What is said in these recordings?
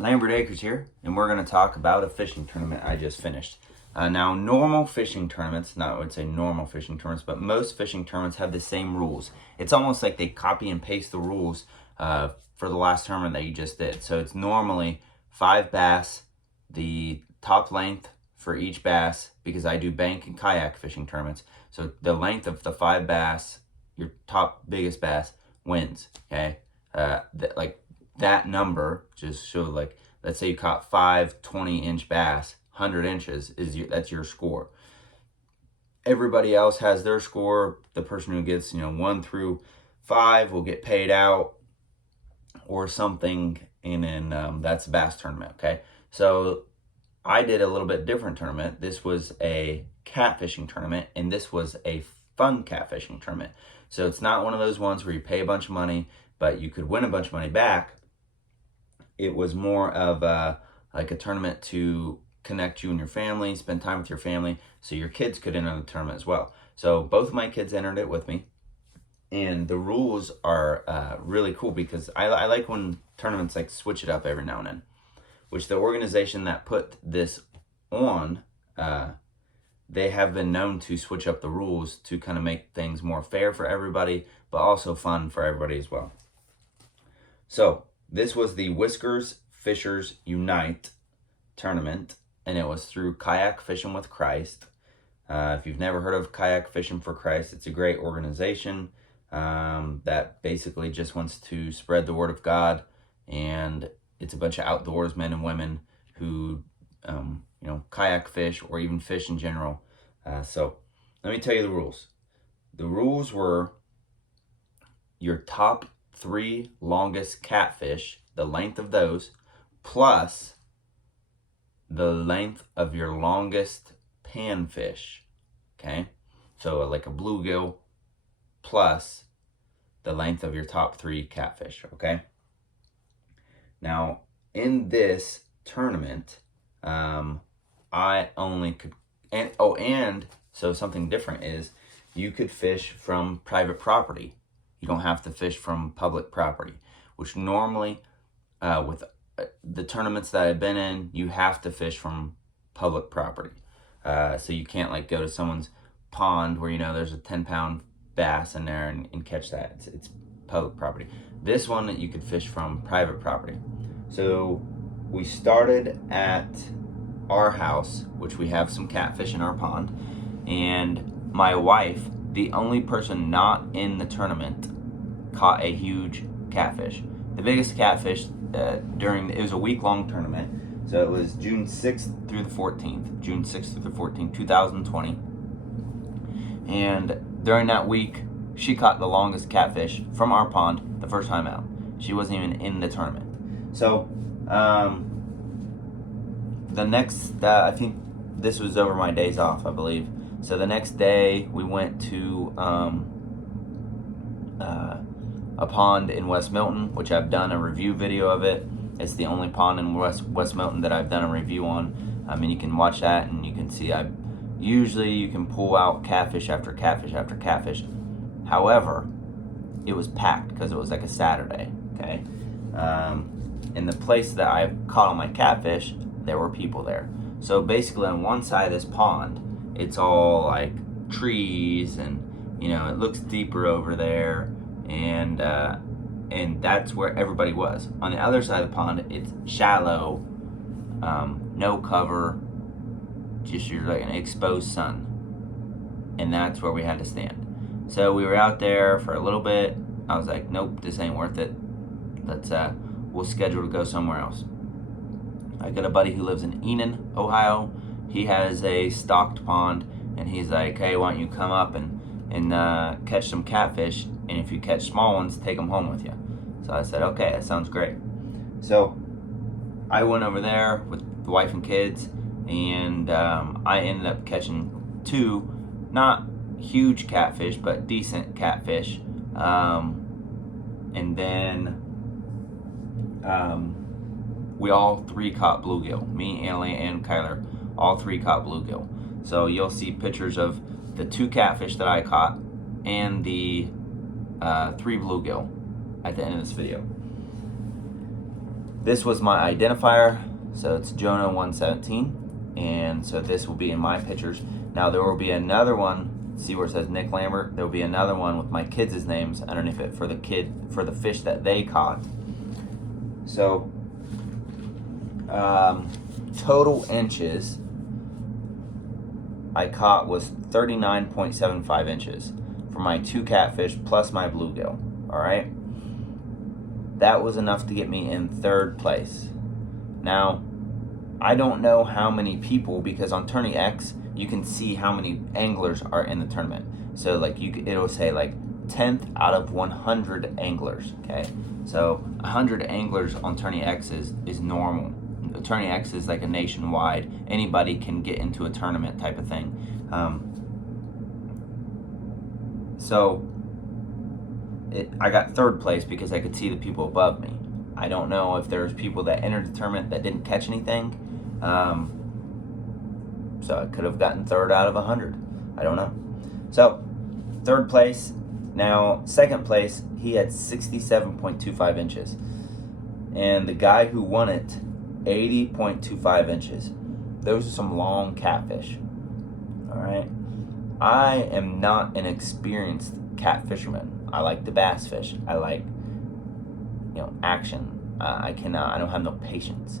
Lambert Acres here, and we're going to talk about a fishing tournament I just finished. Now, normal fishing tournaments, not I would say normal fishing tournaments, but most fishing tournaments have the same rules. It's almost like they copy and paste the rules for the last tournament that you just did. So it's normally 5 bass, the top length for each bass, because I do bank and kayak fishing tournaments. So the length of the 5 bass, your top biggest bass, wins, okay? That number just showed, like, let's say you caught 5 20-inch bass, 100 inches, that's your score. Everybody else has their score. The person who gets, 1 through 5 will get paid out or something, and then that's a bass tournament, okay? So I did a little bit different tournament. This was a catfishing tournament, and this was a fun catfishing tournament. So it's not one of those ones where you pay a bunch of money, but you could win a bunch of money back. It was more of like a tournament to connect you and your family, spend time with your family, so your kids could enter the tournament as well. So both of my kids entered it with me, and the rules are really cool because I like when tournaments like switch it up every now and then, which the organization that put this on, they have been known to switch up the rules to kind of make things more fair for everybody, but also fun for everybody as well. So this was the Whiskers Fishers Unite tournament, and it was through Kayak Fishing with Christ. If you've never heard of Kayak Fishing for Christ, it's a great organization that basically just wants to spread the word of God, and it's a bunch of outdoors men and women who, kayak fish or even fish in general. So let me tell you the rules. The rules were your top 3 longest catfish, the length of those, plus the length of your longest panfish, okay? So like a bluegill plus the length of your top 3 catfish, okay? Now, in this tournament, I only could, and so something different is you could fish from private property. You don't have to fish from public property, which normally with the tournaments that I've been in, you have to fish from public property. So you can't like go to someone's pond where, there's a 10-pound bass in there and catch that. It's public property. This one you could fish from private property. So we started at our house, which we have some catfish in our pond, and my wife, the only person not in the tournament, caught a huge catfish. The biggest catfish it was a week-long tournament, so it was June 6th through the 14th, 2020. And during that week, she caught the longest catfish from our pond the first time out. She wasn't even in the tournament. So, the next, I think this was over my days off, I believe. So the next day, we went to a pond in West Milton, which I've done a review video of it. It's the only pond in West Milton that I've done a review on. I mean, you can watch that and you can see usually you can pull out catfish after catfish after catfish. However, it was packed because it was like a Saturday, okay? In the place that I caught all my catfish, there were people there. So basically on one side of this pond, it's all like trees and, it looks deeper over there, and that's where everybody was. On the other side of the pond, it's shallow, no cover, just like an exposed sun, and that's where we had to stand. So we were out there for a little bit. I was like, nope, this ain't worth it. We'll schedule to go somewhere else. I got a buddy who lives in Enon, Ohio. He has a stocked pond, and he's like, hey, why don't you come up and catch some catfish, and if you catch small ones, take them home with you. So I said, okay, that sounds great. So I went over there with the wife and kids, and I ended up catching 2, not huge catfish, but decent catfish. And then we all 3 caught bluegill. Me, Annalie, and Kyler, all 3 caught bluegill. So you'll see pictures of the 2 catfish that I caught and the 3 bluegill at the end of this video. This was my identifier, so it's Jonah 117, and so this will be in my pictures. Now there will be another one, see where it says Nick Lambert, there will be another one with my kids' names underneath it for the fish that they caught. So total inches I caught was 39.75 inches for my 2 catfish plus my bluegill. All right, that was enough to get me in 3rd place. Now, I don't know how many people, because on Tourney X you can see how many anglers are in the tournament. So like it'll say like 10th out of 100 anglers. Okay, so 100 anglers on Tourney X is normal. Tourney X is like a nationwide, anybody can get into a tournament type of thing. I got 3rd place because I could see the people above me. I don't know if there's people that entered the tournament that didn't catch anything. So I could have gotten 3rd out of 100. I don't know. So 3rd place. Now 2nd place, he had 67.25 inches. And the guy who won it, 80.25 inches. Those are some long catfish. All right. I am not an experienced cat fisherman. I like the bass fish. I like, action. I don't have no patience.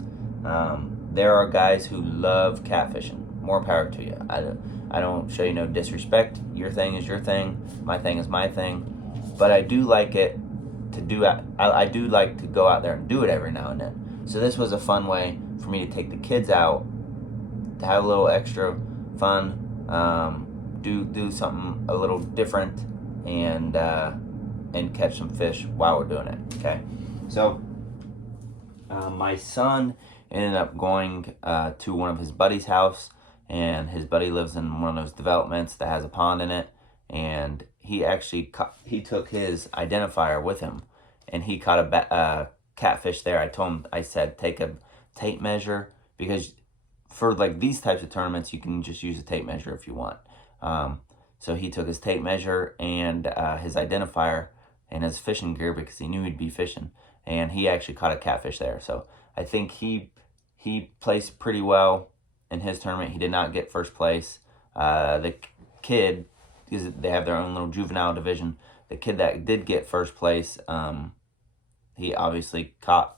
There are guys who love catfishing. More power to you. I don't show you no disrespect. Your thing is your thing. My thing is my thing. But I do like it to do. I do like to go out there and do it every now and then. So this was a fun way for me to take the kids out, to have a little extra fun, do something a little different, and catch some fish while we're doing it. Okay, so my son ended up going to one of his buddy's house, and his buddy lives in one of those developments that has a pond in it, and he actually he took his identifier with him, and he caught a catfish there. I said take a tape measure, because for like these types of tournaments you can just use a tape measure if you want. So he took his tape measure and his identifier and his fishing gear, because he knew he'd be fishing, and he actually caught a catfish there. So I think he placed pretty well in his tournament. He did not get 1st place. The kid, because they have their own little juvenile division, the kid that did get 1st place, he obviously caught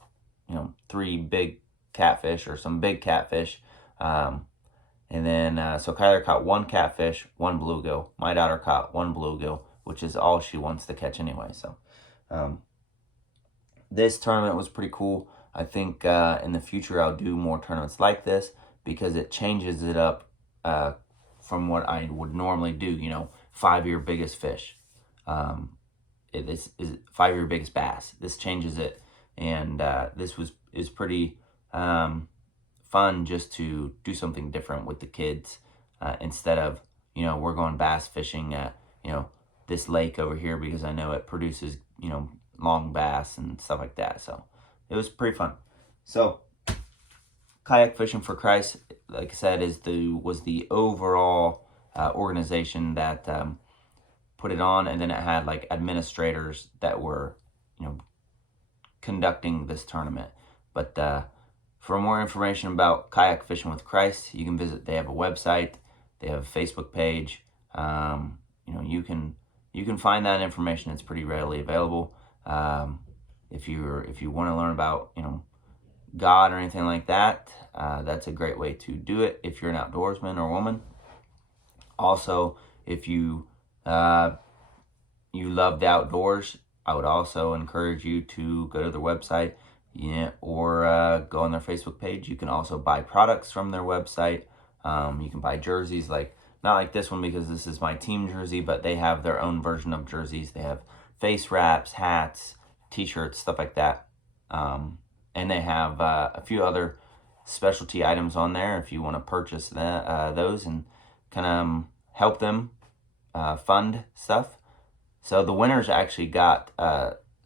3 big catfish, or some big catfish. And then, so Kyler caught 1 catfish, 1 bluegill. My daughter caught 1 bluegill, which is all she wants to catch anyway. So, this tournament was pretty cool. I think in the future I'll do more tournaments like this, because it changes it up from what I would normally do. 5-year biggest fish. It is 5-year biggest bass. This changes it, and this is pretty fun, just to do something different with the kids, instead of we're going bass fishing at this lake over here, because I know it produces long bass and stuff like that. So it was pretty fun. So Kayak Fishing for Christ, like I said, was the overall organization that put it on, and then it had like administrators that were conducting this tournament. But for more information about Kayak Fishing with Christ, you can visit. They have a website, they have a Facebook page. You can find that information. It's pretty readily available. If you want to learn about God or anything like that, that's a great way to do it if you're an outdoorsman or woman. Also, if you love the outdoors, I would also encourage you to go to their website, or go on their Facebook page. You can also buy products from their website. You can buy jerseys, not like this one, because this is my team jersey, but they have their own version of jerseys. They have face wraps, hats, t-shirts, stuff like that. And they have a few other specialty items on there if you want to purchase those and kind of help them fund stuff. So the winners actually got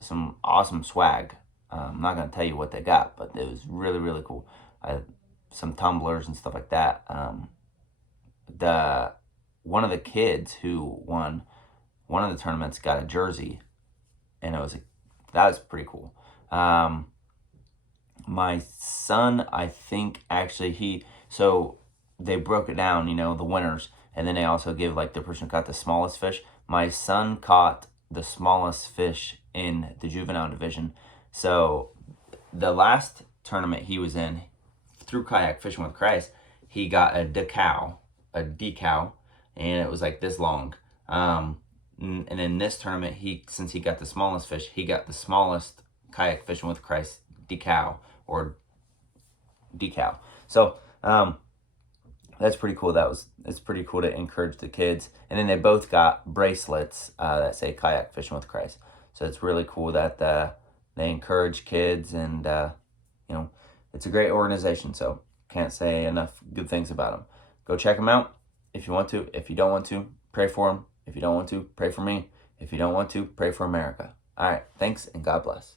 some awesome swag. I'm not going to tell you what they got, but it was really, really cool. Some tumblers and stuff like that. One of the kids who won one of the tournaments got a jersey, and that was pretty cool. My son, I think, actually, so they broke it down, the winners, and then they also give, like, the person who caught the smallest fish. My son caught the smallest fish in the juvenile division. So the last tournament he was in, through Kayak Fishing with Christ, he got a decal, and it was like this long. And in this tournament, since he got the smallest fish, he got the smallest Kayak Fishing with Christ decal. So that's pretty cool. It's pretty cool to encourage the kids. And then they both got bracelets that say Kayak Fishing with Christ. So it's really cool that they encourage kids, and it's a great organization. So can't say enough good things about them. Go check them out if you want to. If you don't want to, pray for them. If you don't want to, pray for me. If you don't want to, pray for America. All right, thanks, and God bless.